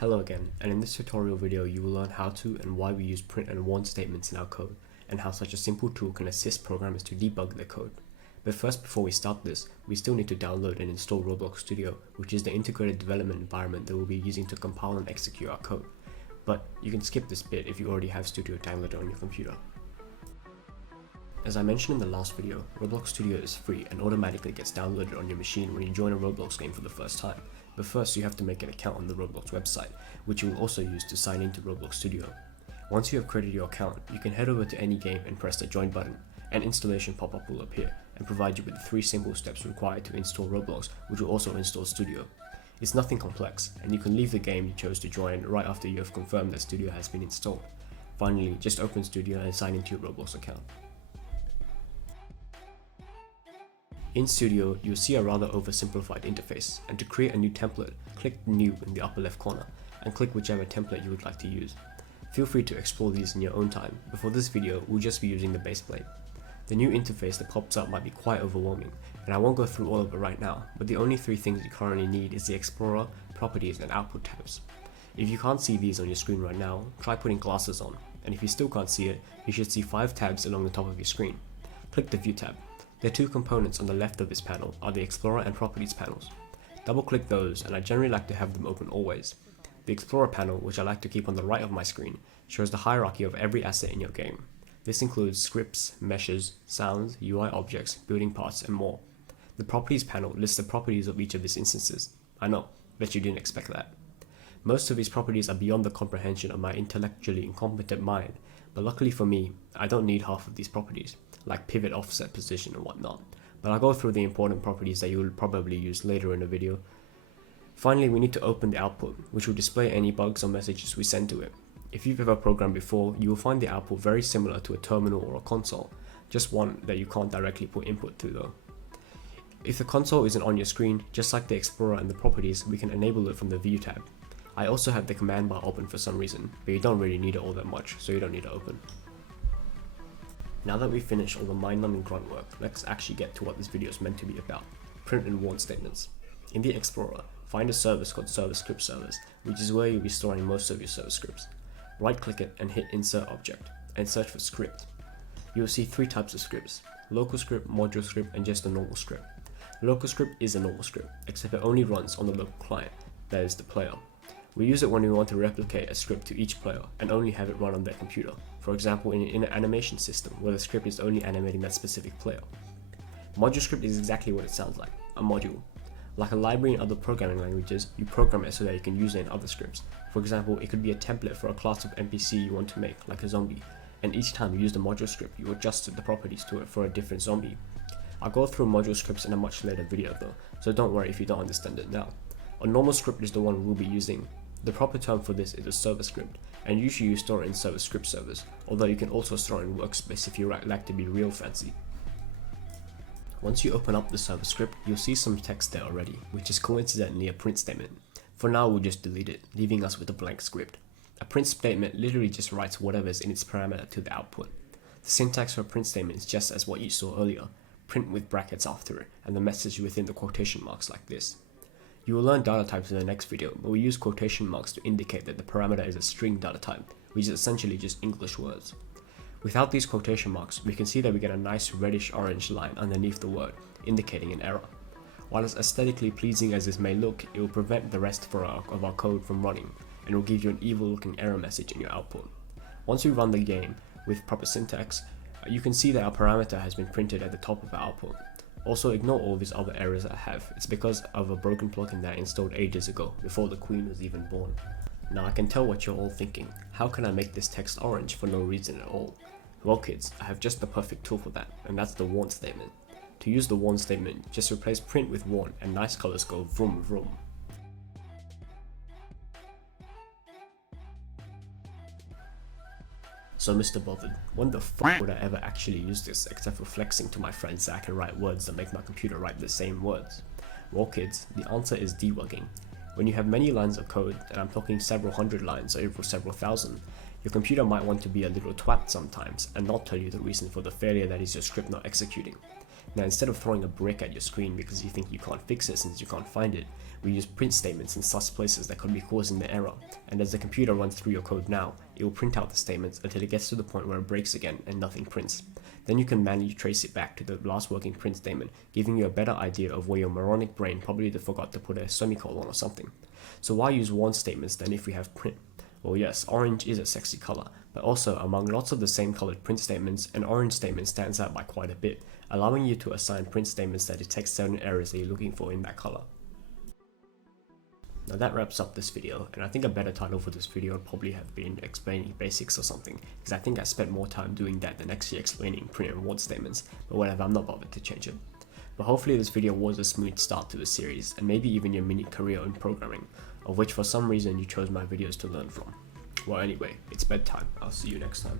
Hello again, and in this tutorial video you will learn how to and why we use print and warn statements in our code, and how such a simple tool can assist programmers to debug their code. But first, before we start this, we still need to download and install Roblox Studio, which is the integrated development environment that we'll be using to compile and execute our code. But you can skip this bit if you already have Studio downloaded on your computer. As I mentioned in the last video, Roblox Studio is free and automatically gets downloaded on your machine when you join a Roblox game for the first time. But first you have to make an account on the Roblox website, which you will also use to sign into Roblox Studio. Once you have created your account, you can head over to any game and press the join button. An installation pop-up will appear and provide you with the 3 simple steps required to install Roblox, which will also install Studio. It's nothing complex, and you can leave the game you chose to join right after you have confirmed that Studio has been installed. Finally, just open Studio and sign into your Roblox account. In Studio, you'll see a rather oversimplified interface, and to create a new template, click New in the upper left corner, and click whichever template you would like to use. Feel free to explore these in your own time, but for this video, we'll just be using the base plate. The new interface that pops up might be quite overwhelming, and I won't go through all of it right now, but the only 3 things you currently need is the Explorer, Properties, and Output tabs. If you can't see these on your screen right now, try putting glasses on, and if you still can't see it, you should see 5 tabs along the top of your screen. Click the View tab. The 2 components on the left of this panel are the Explorer and Properties panels. Double click those, and I generally like to have them open always. The Explorer panel, which I like to keep on the right of my screen, shows the hierarchy of every asset in your game. This includes scripts, meshes, sounds, UI objects, building parts, and more. The Properties panel lists the properties of each of these instances. I know, bet you didn't expect that. Most of these properties are beyond the comprehension of my intellectually incompetent mind, but luckily for me, I don't need half of these properties, like pivot, offset, position, and whatnot. But I'll go through the important properties that you will probably use later in the video. Finally, we need to open the output, which will display any bugs or messages we send to it. If you've ever programmed before, you will find the output very similar to a terminal or a console, just one that you can't directly put input through though. If the console isn't on your screen, just like the Explorer and the Properties, we can enable it from the View tab. I also have the command bar open for some reason, but you don't really need it all that much, so you don't need to open. Now that we've finished all the mind-numbing grunt work, let's actually get to what this video is meant to be about: print and warn statements. In the Explorer, find a service called Service Script Service, which is where you'll be storing most of your service scripts. Right-click it and hit Insert Object, and search for Script. You will see 3 types of scripts: local script, module script, and just a normal script. Local script is a normal script, except it only runs on the local client, that is the player. We use it when we want to replicate a script to each player and only have it run on their computer, for example in an animation system where the script is only animating that specific player. Module script is exactly what it sounds like, a module. Like a library in other programming languages, you program it so that you can use it in other scripts. For example, it could be a template for a class of NPC you want to make, like a zombie, and each time you use the module script, you adjust the properties to it for a different zombie. I'll go through module scripts in a much later video though, so don't worry if you don't understand it now. A normal script is the one we'll be using. The proper term for this is a service script, and usually you store it in Service Script Service, although you can also store it in Workspace if you like to be real fancy. Once you open up the service script, you'll see some text there already, which is coincidentally a print statement. For now, we'll just delete it, leaving us with a blank script. A print statement literally just writes whatever is in its parameter to the output. The syntax for a print statement is just as what you saw earlier: print with brackets after it, and the message within the quotation marks like this. You will learn data types in the next video, but we use quotation marks to indicate that the parameter is a string data type, which is essentially just English words. Without these quotation marks, we can see that we get a nice reddish-orange line underneath the word, indicating an error. While as aesthetically pleasing as this may look, it will prevent the rest of our code from running, and will give you an evil-looking error message in your output. Once we run the game with proper syntax, you can see that our parameter has been printed at the top of our output. Also, ignore all these other errors I have. It's because of a broken plugin that I installed ages ago, before the Queen was even born. Now I can tell what you're all thinking: how can I make this text orange for no reason at all? Well kids, I have just the perfect tool for that, and that's the warn statement. To use the warn statement, just replace print with warn and nice colors go vroom vroom. So Mr. Bothered, when the fuck would I ever actually use this except for flexing to my friends that I can write words that make my computer write the same words? Well kids, the answer is debugging. When you have many lines of code, and I'm talking several hundred lines or even several thousand, your computer might want to be a little twat sometimes and not tell you the reason for the failure that is your script not executing. Now instead of throwing a brick at your screen because you think you can't fix it since you can't find it, we use print statements in sus places that could be causing the error, and as the computer runs through your code now, it will print out the statements until it gets to the point where it breaks again and nothing prints. Then you can manually trace it back to the last working print statement, giving you a better idea of where your moronic brain probably forgot to put a semicolon or something. So why use warn statements then if we have print? Well yes, orange is a sexy color, but also among lots of the same colored print statements, an orange statement stands out by quite a bit, allowing you to assign print statements that detect certain errors that you're looking for in that color. Now that wraps up this video, and I think a better title for this video would probably have been explaining basics or something, because I think I spent more time doing that than actually explaining print and warn statements, but whatever, I'm not bothered to change it. But hopefully this video was a smooth start to the series, and maybe even your mini career in programming, of which for some reason you chose my videos to learn from. Well anyway, it's bedtime, I'll see you next time.